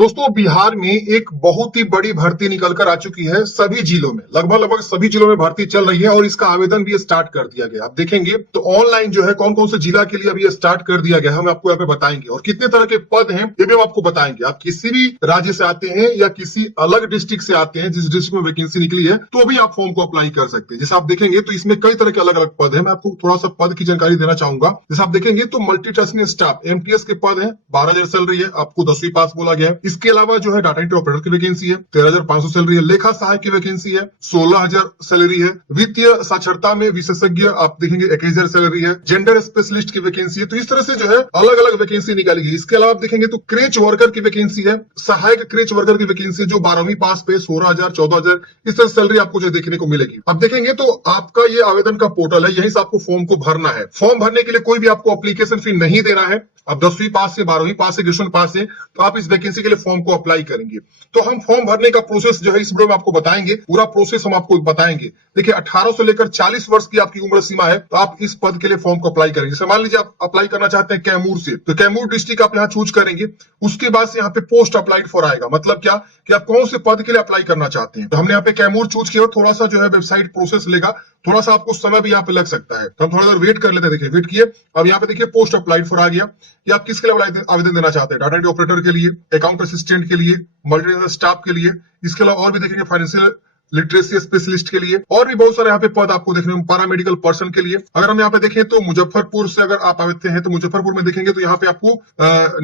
दोस्तों बिहार में एक बहुत ही बड़ी भर्ती निकल कर आ चुकी है। सभी जिलों में लगभग सभी जिलों में भर्ती चल रही है और इसका आवेदन भी स्टार्ट कर दिया गया। आप देखेंगे तो ऑनलाइन जो है कौन कौन से जिला के लिए अभी स्टार्ट कर दिया गया, हम आपको यहाँ पे बताएंगे और कितने तरह के पद हैं ये भी हम आपको बताएंगे। आप किसी भी राज्य से आते हैं या किसी अलग डिस्ट्रिक्ट से आते हैं, जिस डिस्ट्रिक्ट में वैकेंसी निकली है तो भी आप फॉर्म को अप्लाई कर सकते हैं। जैसे आप देखेंगे तो इसमें कई तरह के अलग अलग पद है। मैं आपको थोड़ा सा पद की जानकारी देना चाहूंगा। जैसे आप देखेंगे तो मल्टीटास्किंग स्टाफ एमटीएस के पद है, 12,000 सैलरी है, आपको 10वीं पास बोला गया है। इसके अलावा जो है डाटा एंट्री ऑपरेटर की वैकेंसी है, 13,500 सैलरी है। लेखा सहायक की वैकेंसी है, 16,000 सैलरी है। वित्तीय साक्षरता में विशेषज्ञ आप देखेंगे 21,000 सैलरी है। जेंडर स्पेशलिस्ट की वैकेंसी है। तो इस तरह से जो है अलग अलग वैकेंसी निकाली गई। इसके अलावा आप देखेंगे तो क्रेच वर्कर की वैकेंसी है, सहायक क्रेच वर्कर की वैकेंसी जो 12वीं पास पे 16,000 14,000 इस तरह सैलरी आपको जो देखने को मिलेगी। अब देखेंगे तो आपका ये आवेदन का पोर्टल है, यहीं से आपको फॉर्म को भरना है। फॉर्म भरने के लिए कोई भी आपको एप्लीकेशन फी नहीं देना है। अब 10वीं पास से 12वीं पास से ग्रेजुएशन पास से तो आप इस वैकेंसी के लिए फॉर्म को अप्लाई करेंगे। तो हम फॉर्म भरने का प्रोसेस जो है इस वीडियो में आपको बताएंगे, पूरा प्रोसेस हम आपको बताएंगे। देखिए 18 से लेकर 40 वर्ष की आपकी उम्र सीमा है, तो आप इस पद के लिए फॉर्म को अप्लाई करेंगे। जैसे मान लीजिए आप अप्लाई करना चाहते हैं कैमूर से, तो कैमूर डिस्ट्रिक्ट आप यहाँ चूज करेंगे। उसके बाद से यहाँ पे पोस्ट अप्लाइड फॉर आएगा, मतलब क्या कि आप कौन से पद के लिए अप्लाई करना चाहते हैं। तो हमने यहाँ पे कैमूर चूज किया, थोड़ा सा जो है वेबसाइट प्रोसेस लेगा, थोड़ा सा आपको समय भी यहाँ पे लग सकता है, तो हम थोड़ा देर वेट कर लेते हैं। देखिए वेट किए, अब यहाँ पे देखिए पोस्ट अप्लाइड फॉर आ गया। ये आप किसके लिए आवेदन देना चाहते हैं? डाटा एंट्री ऑपरेटर के लिए, अकाउंट असिस्टेंट के लिए, मल्टीनेशनल स्टाफ के लिए। इसके अलावा और भी देखेंगे फाइनेंशियल लिटरेसी स्पेशलिस्ट के लिए, और भी बहुत सारे यहाँ पे पद आपको देखने को, पैरामेडिकल पर्सन के लिए। अगर हम यहाँ पे देखें तो मुजफ्फरपुर से अगर आप आते हैं तो मुजफ्फरपुर में देखेंगे तो यहाँ पे आपको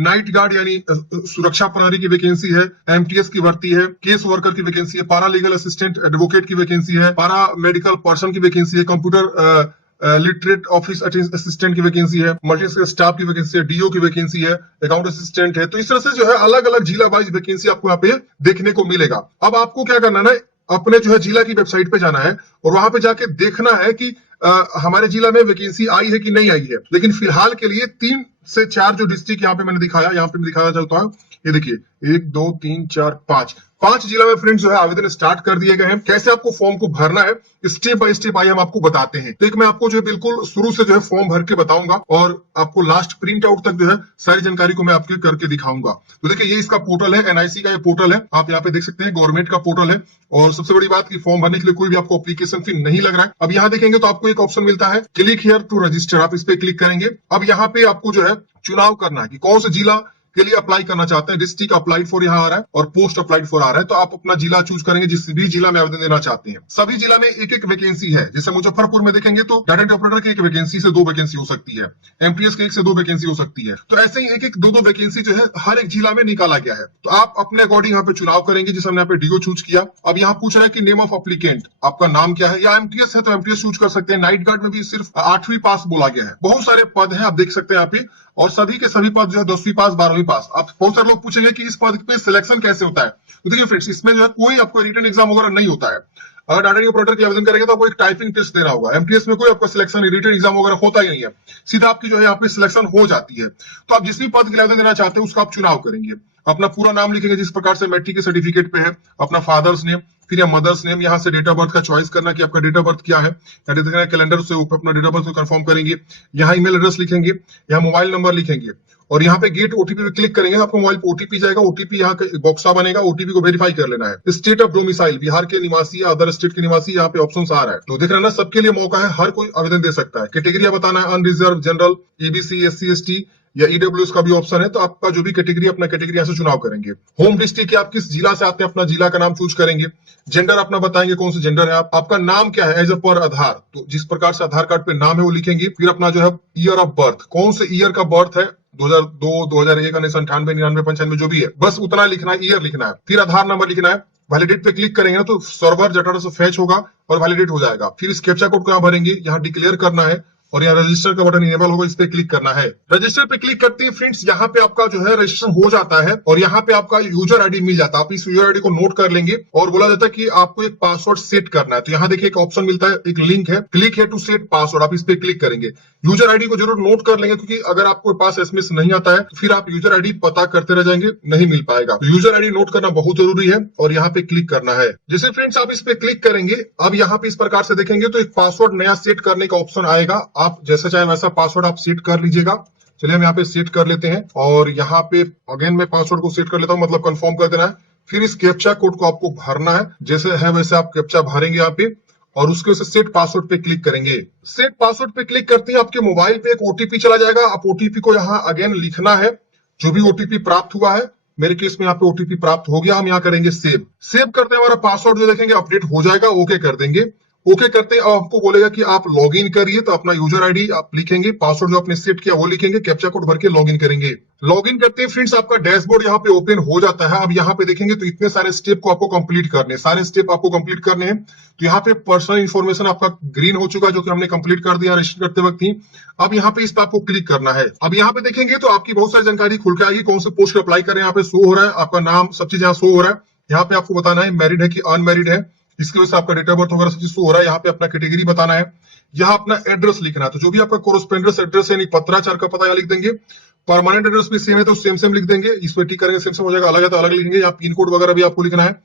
नाइट गार्ड यानी सुरक्षा प्रणाली की वैकेंसी है, एमटीएस की भर्ती है, केस वर्कर की वैकेंसी है, पारा लीगल असिस्टेंट एडवोकेट की वैकेंसी है, पारा मेडिकल पर्सन की वैकेंसी है, कंप्यूटर लिटरेट ऑफिस असिस्टेंट की वैकेंसी है, मल्टी स्टाफ की वैकेंसी है, डीओ की वैकेंसी है, अकाउंट असिस्टेंट है। तो इस तरह से जो है अलग अलग जिला वाइज वैकेंसी आपको यहाँ पे देखने को मिलेगा। अब आपको क्या करना है, अपने जो है जिला की वेबसाइट पे जाना है और वहां पे जाके देखना है कि हमारे जिला में वैकेंसी आई है कि नहीं आई है। लेकिन फिलहाल के लिए 3 से 4 जो डिस्ट्रिक्ट यहाँ पे मैंने दिखाया, यहाँ पे मैं दिखाना चाहता हूँ। ये देखिए 1 2 3 4 5 जिला में फ्रेंड्स जो है आवेदन स्टार्ट कर दिए गए हैं। कैसे आपको फॉर्म को भरना है स्टेप बाय स्टेप आइए हम आपको बताते हैं। तो एक मैं आपको जो है बिल्कुल शुरू से जो है फॉर्म भर के बताऊंगा और आपको लास्ट प्रिंट आउट तक जो है सारी जानकारी को मैं आपके करके दिखाऊंगा। तो देखिए ये इसका पोर्टल है, एनआईसी का ये पोर्टल है, आप यहाँ पे देख सकते हैं गवर्नमेंट का पोर्टल है। और सबसे बड़ी बात की फॉर्म भरने के लिए कोई भी आपको एप्लीकेशन फी नहीं लग रहा है। अब यहाँ देखेंगे तो आपको एक ऑप्शन मिलता है क्लिक हियर टू रजिस्टर, आप इस पे क्लिक करेंगे। अब यहाँ पे आपको जो है चुनाव करना है कि कौन से जिला के लिए अप्लाई करना चाहते हैं। डिस्ट्रिक्ट अप्लाइड फॉर यहाँ आ रहा है और पोस्ट अप्लाइड फॉर आ रहा है, तो आप अपना जिला चूज करेंगे जिस भी जिला में आवेदन देना चाहते हैं। सभी जिला में एक एक वैकेंसी है। जैसे मुजफ्फरपुर में देखेंगे तो डाटा एंट्री ऑपरेटर की 1 वैकेंसी से 2 वैकेंसी हो सकती है, एमटीएस के 1 से 2 वैकेंसी हो सकती है। तो ऐसे ही 1 2 वैकेंसी जो है हर एक जिला में निकाला गया है। तो आप अपने अकॉर्डिंग यहाँ पे चुनाव करेंगे। जैसे हमने यहाँ पे डीओ चूज किया। अब यहाँ पूछ रहा है कि नेम ऑफ एप्लीकेंट, आपका नाम क्या है, या एमटीएस है तो एमटीएस चूज कर सकते हैं। नाइट गार्ड में भी सिर्फ 8वीं पास बोला गया है। बहुत सारे पद हैं, आप देख सकते हैं यहाँ पे, और सभी के सभी पद जो है 10वीं पास 12वीं पास। आप बहुत सारे लोग पूछेंगे कि इस पद पे सिलेक्शन कैसे होता है। तो देखिए फ्रेंड्स, इसमें जो है कोई आपको रिटन एग्जाम वगैरह नहीं होता है। अगर डाटा एंट्री ऑपरेटर की आवेदन करेंगे तो आपको एक टाइपिंग टेस्ट देना होगा। एमटीएस में कोई आपका सिलेक्शन रिटन एग्जाम वगैरह होता ही नहीं है, सीधा आपकी जो है यहाँ पे सिलेक्शन हो जाती है। तो आप जिस भी पद के लिए आवेदन देना चाहते हैं उसका आप चुनाव करेंगे। अपना पूरा नाम लिखेंगे जिस प्रकार से मैट्रिक के सर्टिफिकेट पे है, अपना फादर्स नेम, फिर या मदर्स नेम, यहाँ से डेट ऑफ बर्थ का चॉइस करना कि आपका डेट ऑफ बर्थ क्या है। कैलेंडर से ऊपर अपना डेट ऑफ बर्थ को कंफर्म करेंगे। यहाँ ईमेल एड्रेस लिखेंगे, यहाँ मोबाइल नंबर लिखेंगे और यहाँ पे गेट ओटीपी पे क्लिक करेंगे। आपको मोबाइल पे ओटीपी जाएगा, ओटीपी यहाँ का बॉक्सा बनेगा, ओटीपी को वेरीफाई कर लेना है। स्टेट ऑफ डोमिसाइल, बिहार के निवासी या अदर स्टेट के निवासी, यहाँ पे ऑप्शन आ रहा है। तो देख रहे हैं ना, सबके लिए मौका है, हर कोई आवेदन दे सकता है। कैटेगरी बताना है, unreserved, general, EBC, SC ST या ईडब्ल्यूएस का भी ऑप्शन है। तो आपका जो भी कैटेगरी, अपना कैटेगरी यहाँ से चुनाव करेंगे। होम डिस्ट्रिक्ट आप किस जिला से आते हैं, अपना जिला का नाम चूज करेंगे। जेंडर अपना बताएंगे कौन सा जेंडर है आप, आपका नाम क्या है एज अ पर आधार, तो जिस प्रकार से आधार कार्ड पे नाम है वो लिखेंगे। फिर अपना जो है ईयर ऑफ बर्थ, कौन से ईयर का बर्थ है, 2002 2001 1998 99 95 जो भी है, बस उतना लिखना है, ईयर लिखना है। फिर आधार नंबर लिखना है। वैलिडेट पे क्लिक करेंगे ना तो सर्वर डाटा से फैच होगा और वैलिडेट हो जाएगा। फिर इस कैप्चा कोड को यहाँ भरेंगे, यहाँ डिक्लेयर करना है और यहाँ रजिस्टर का बटन इनेबल होगा, इस पे क्लिक करना है। रजिस्टर पे क्लिक करते ही फ्रेंड्स यहाँ पे आपका जो है रजिस्ट्रेशन हो जाता है और यहाँ पे आपका यूजर आईडी मिल जाता है। आप इस यूजर आईडी को नोट कर लेंगे और बोला जाता है कि आपको एक पासवर्ड सेट करना है। तो यहाँ देखिए एक ऑप्शन मिलता है, एक लिंक है, क्लिक है टू सेट पासवर्ड, आप इस पे क्लिक करेंगे। यूजर आईडी को जरूर नोट कर लेंगे, क्योंकि अगर आपको पास एसएमएस नहीं आता है तो फिर आप यूजर आईडी पता करते रह जाएंगे, नहीं मिल पाएगा। तो यूजर आईडी नोट करना बहुत जरूरी है और यहाँ पे क्लिक करना है। जैसे फ्रेंड्स आप इस पे क्लिक करेंगे, अब यहाँ पे इस प्रकार से देखेंगे तो एक पासवर्ड नया सेट करने का ऑप्शन आएगा। आप जैसे चाहे वैसा पासवर्ड आप सेट कर लीजिएगा। चलिए हम यहाँ पे सेट कर लेते हैं और यहाँ पे अगेन मैं पासवर्ड को सेट कर लेता हूँ, मतलब कंफर्म कर देना है। फिर इस कैप्चा कोड को आपको भरना है, जैसे है वैसे आप कैप्चा भरेंगे यहाँ पे और उसके वजह से सेट पासवर्ड पे क्लिक करेंगे। सेट पासवर्ड पे क्लिक करते ही आपके मोबाइल पे एक ओटीपी चला जाएगा। आप ओटीपी को यहाँ अगेन लिखना है, जो भी ओटीपी प्राप्त हुआ है। मेरे केस में यहाँ पे ओटीपी प्राप्त हो गया, हम यहाँ करेंगे सेव। सेव करते हैं, हमारा पासवर्ड जो देखेंगे अपडेट हो जाएगा। ओके कर देंगे। ओके करते हैं, अब आपको बोलेगा कि आप लॉगिन करिए, तो अपना यूजर आईडी आप लिखेंगे, पासवर्ड जो आपने सेट किया वो लिखेंगे, कैप्चा कोड भर के लॉगिन करेंगे। लॉगिन करते हैं फ्रेंड्स, आपका डैशबोर्ड यहाँ पे ओपन हो जाता है। अब यहाँ पे देखेंगे तो इतने सारे स्टेप को आपको कंप्लीट करने हैं, सारे स्टेप आपको कंप्लीट करने हैं। तो यहाँ पे पर्सनल इन्फॉर्मेशन आपका ग्रीन हो चुका है, जो कि हमने कंप्लीट कर दिया रजिस्टर करते वक्त ही। अब यहाँ पे इस पे आपको क्लिक करना है। अब यहाँ पे देखेंगे तो आपकी बहुत सारी जानकारी खुल के आएगी, कौन से पोस्ट अप्लाई करें, यहाँ पे शो हो रहा है, आपका नाम सब चीज यहाँ शो हो रहा है। यहाँ पे आपको बताना है मैरिड है कि अनमैरिड है, इसकी वजह से आपका डेट ऑफ बर्थ वगैरह सब चीज शो हो रहा है। यहाँ पे अपना कैटेगरी बताना है, यहाँ अपना एड्रेस लिखना है, तो जो भी आपका कोरेस्पोंडेंस एड्रेस है, पत्राचार का पता यहाँ लिख देंगे। परमानेंट एड्रेस भी सेम है तो सेम लिख देंगे, इस पे टिक करेंगे सेम हो जाएगा। अलग है तो अलग लिखेंगे। यहाँ पिन कोड वगैरह भी आपको लिखना है।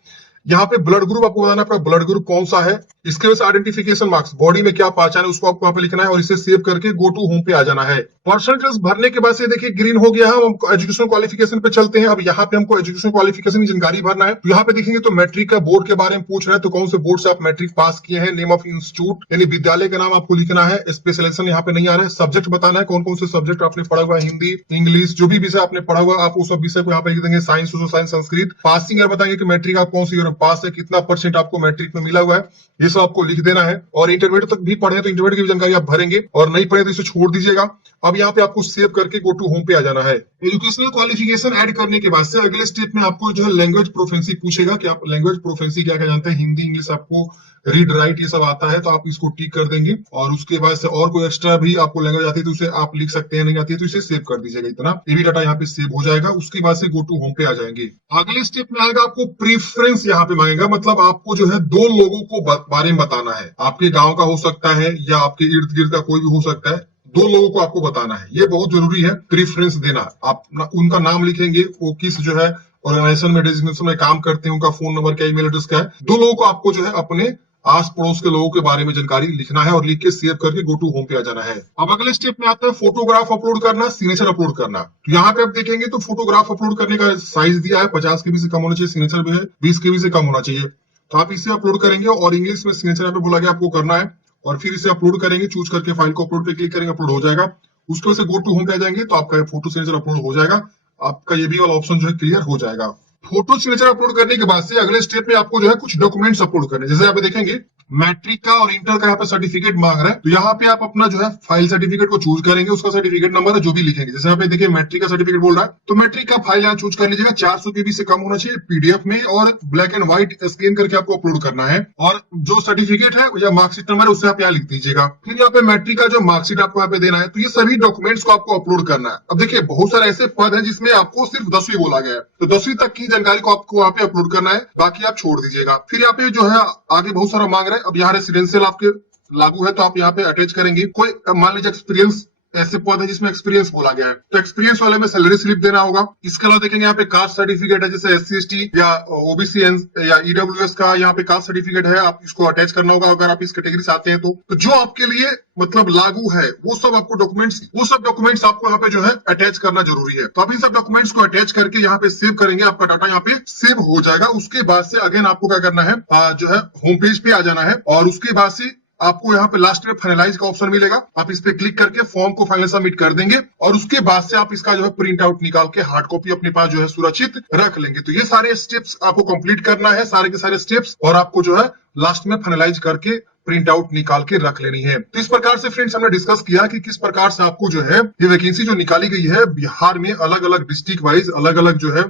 यहाँ पे ब्लड ग्रुप आपको बताना है, आपका ब्लड ग्रुप कौन सा है। इसके वजह से आइडेंटिफिकेशन मार्क्स, बॉडी में क्या पहचान है, उसको आपको यहाँ पे लिखना है और इसे सेव करके गो टू होम पे आ जाना है। पर्सनल डिटेल्स भरने के बाद से देखिए ग्रीन हो गया है। हम एजुकेशन क्वालिफिकेशन पे चलते हैं। अब यहाँ पे हमको एजुकेशन क्वालिफिकेशन की जानकारी भरना है। तो यहाँ पे देखेंगे तो मैट्रिक का बोर्ड के बारे में पूछ रहा है, तो कौन से बोर्ड से आप मैट्रिक पास किए हैं। नेम ऑफ इंस्टीट्यूट यानी विद्यालय का नाम आपको लिखना है। स्पेशलाइजेशन यहाँ पे नहीं आ रहा है। सब्जेक्ट बताना है, कौन कौन से सब्जेक्ट आपने पढ़ा हुआ है, हिंदी इंग्लिश जो भी विषय आपने पढ़ा हुआ आप उस सब विषय को यहाँ पे लिख देंगे। Science, social science, Sanskrit. Passing year बताएंगे कि मैट्रिक आप कौन सी ईयर पास है, कितना परसेंट आपको मैट्रिक में मिला हुआ है, ये सब आपको लिख देना है। और इंटरमीडिएट तक भी पढ़े तो इंटरमीडिएट की भी जानकारी आप भरेंगे, और नहीं पढ़े तो इसे छोड़ दीजिएगा। अब यहाँ पे आपको सेव करके गो टू होम पे आ जाना है। एजुकेशनल क्वालिफिकेशन ऐड करने के बाद से अगले स्टेप में आपको जो है लैंग्वेज प्रोफेंसी पूछेगा कि आप लैंग्वेज प्रोफेंसी क्या क्या जानते हैं। हिंदी, इंग्लिश आपको रीड राइट ये सब आता है, तो आप इसको टिक कर देंगे। और उसके बाद से और कोई एक्स्ट्रा भी आपको लैंग्वेज आती है तो उसे आप लिख सकते हैं, नहीं आती है तो इसे सेव कर दीजिएगा। इतना ये भी डाटा यहाँ पे सेव हो जाएगा। उसके बाद से गो टू होम पे आ जाएंगे। अगले स्टेप में आएगा आपको प्रीफरेंस यहाँ पे मांगेगा, मतलब आपको जो है दो लोगों को बारे में बताना है। आपके गाँव का हो सकता है या आपके इर्द गिर्द का कोई भी हो सकता है, दो लोगों को आपको बताना है। ये बहुत जरूरी है प्रीफरेंस देना। आप उनका नाम लिखेंगे, वो किस जो है ऑर्गेनाइजेशन में डेजिग्नेशन में काम करते हैं, उनका फोन नंबर क्या, ईमेल एड्रेस क्या है। दो लोगों को आपको जो है अपने आस पड़ोस के लोगों के बारे में जानकारी लिखना है और लिख के सेव करके गो टू होम पे आ जाना है। अब अगले स्टेप में आता है फोटोग्राफ अपलोड करना, सिग्नेचर अपलोड करना। तो यहाँ पे आप देखेंगे तो फोटोग्राफ अपलोड करने का साइज दिया है 50 KB से कम होना चाहिए, सिग्नेचर भी है 20 KB से कम होना चाहिए। तो आप इसे अपलोड करेंगे और इंग्लिश में सिग्नेचर यहाँ पे बोला गया आपको करना है, और फिर इसे अपलोड करेंगे। चूज करके फाइल को अपलोड पे क्लिक करेंगे, अपलोड हो जाएगा। उसके वजह से गो टू होम पे आ जाएंगे तो आपका फोटो सिग्नेचर अपलोड हो जाएगा। आपका ये भी वाला ऑप्शन जो है क्लियर हो जाएगा। फोटो सिग्नेचर अपलोड करने के बाद से अगले स्टेप में आपको जो है कुछ डॉक्यूमेंट्स अपलोड करने, जैसे यहाँ पे देखेंगे मैट्रिक का और इंटर का यहाँ पे सर्टिफिकेट मांग रहा है। तो यहाँ पे आप अपना जो है फाइल सर्टिफिकेट को चूज करेंगे, उसका सर्टिफिकेट नंबर है जो भी लिखेंगे। जैसे यहाँ पे देखिए मैट्रिक का सर्टिफिकेट बोल रहा है, तो मैट्रिक का फाइल यहाँ चूज कर लीजिएगा। 400 KB से कम होना चाहिए, पीडीएफ में, और ब्लैक एंड व्हाइट स्कैन करके आपको अपलोड करना है। और जो सर्टिफिकेट है या मार्कशीट नंबर है उसे आप यहाँ लिख दीजिएगा। फिर यहाँ पे मैट्रिक का जो मार्कशीट आपको यहाँ पे देना है। तो ये सभी डॉक्यूमेंट्स को आपको अपलोड करना है। अब देखिए बहुत सारे ऐसे पद है जिसमें आपको सिर्फ 10वीं बोला गया है, तो 10वीं तक की जानकारी को आपको वहाँ पे अपलोड करना है, बाकी आप छोड़ दीजिएगा। फिर यहाँ पे जो है आगे बहुत सारा मांग रहा है। अब यहाँ रेसिडेंशियल आपके लागू है तो आप यहाँ पे अटैच करेंगे। कोई मान लीजिए एक्सपीरियंस, ऐसे पद है जिसमें एक्सपीरियंस बोला गया है, तो एक्सपीरियंस वाले में सैलरी स्लिप देना होगा। इसके अलावा देखेंगे यहाँ पे कास्ट सर्टिफिकेट है, जैसे SC/ST या OBC या EWS का यहाँ पे कास्ट सर्टिफिकेट है, आप इसको अटैच करना होगा अगर आप इस कैटेगरी से आते हैं। तो जो आपके लिए मतलब लागू है वो सब आपको डॉक्यूमेंट्स आपको यहाँ पे जो है अटैच करना जरूरी है। तो आप इन सब डॉक्यूमेंट्स को अटैच करके यहाँ पे सेव करेंगे, आपका डाटा यहाँ पे सेव हो जाएगा। उसके बाद से अगेन आपको क्या करना है, जो है होम पेज पे आ जाना है, और उसके बाद से आपको यहाँ पे लास्ट में फाइनलाइज का ऑप्शन मिलेगा। आप इस पे क्लिक करके फॉर्म को फाइनल सबमिट कर देंगे, और उसके बाद से आप इसका जो है प्रिंट आउट निकाल के हार्ड कॉपी अपने पास जो है सुरक्षित रख लेंगे। तो ये सारे स्टेप्स आपको कंप्लीट करना है, सारे के सारे स्टेप्स, और आपको जो है लास्ट में फाइनलाइज करके प्रिंट आउट निकाल के रख लेनी है। तो इस प्रकार से फ्रेंड्स हमने डिस्कस किया कि किस प्रकार से आपको जो है ये वैकेंसी जो निकाली गई है बिहार में, अलग अलग डिस्ट्रिक्ट वाइज, अलग अलग जो है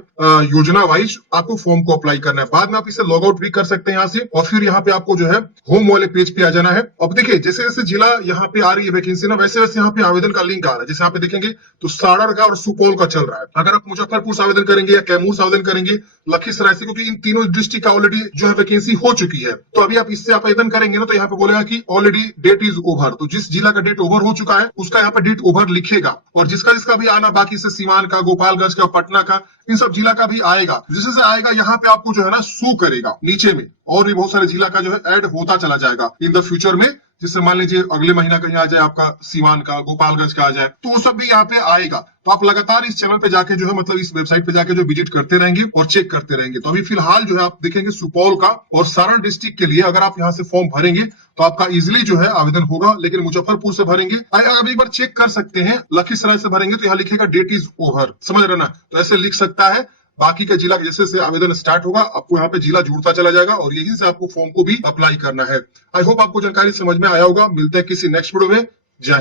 योजना वाइज आपको फॉर्म को अप्लाई करना है। बाद में आप इसे लॉग आउट भी कर सकते हैं यहाँ से, और फिर यहाँ पे आपको जो है होम वाले पेज पे आ जाना है। अब देखिए जैसे जैसे जिला यहाँ पे आ रही है वैकेंसी ना, वैसे वैसे यहाँ पे आवेदन का लिंक आ रहा है। जैसे यहाँ पे देखेंगे तो सारण का और सुपौल का चल रहा है। अगर आप मुजफ्फरपुर से आवेदन करेंगे या कैमूर से आवेदन करेंगे, लखीसराय से, क्योंकि इन तीनों डिस्ट्रिक्ट का ऑलरेडी जो है वैकेंसी हो चुकी है, तो अभी आप इससे आवेदन करेंगे ना तो यहाँ पे बोलेगा कि ऑलरेडी डेट इज ओवर। तो जिस जिला का डेट ओवर हो चुका है उसका यहाँ पे डेट ओवर लिखेगा, और जिसका जिसका भी आना बाकी से सीवान का, गोपालगंज का, पटना का, इन सब जिला का भी आएगा। जैसे से आएगा यहाँ पे आपको जो है ना शो करेगा नीचे में, और भी बहुत सारे जिला का जो है ऐड होता चला जाएगा इन द फ्यूचर में। जिससे मान लीजिए अगले महीना कहीं आ जाए आपका सीवान का, गोपालगंज का आ जाए, तो वो सब भी यहाँ पे आएगा। तो आप लगातार इस चैनल पे जाके जो है मतलब इस वेबसाइट पे जाके जो विजिट करते रहेंगे और चेक करते रहेंगे। तो अभी फिलहाल जो है आप देखेंगे सुपौल का और सारण डिस्ट्रिक्ट के लिए अगर आप यहाँ से फॉर्म भरेंगे तो आपका इजिली जो है आवेदन होगा। लेकिन मुजफ्फरपुर से भरेंगे, आप एक बार चेक कर सकते हैं, लखीसराय से भरेंगे तो यहाँ लिखेगा डेट इज ओवर, समझ रहे ना, तो ऐसे लिख सकता है। बाकी का जिला जैसे जैसे आवेदन स्टार्ट होगा आपको यहाँ पे जिला जुड़ता चला जाएगा और यहीं से आपको फॉर्म को भी अप्लाई करना है। आई होप आपको जानकारी समझ में आया होगा। मिलते हैं किसी नेक्स्ट वीडियो में।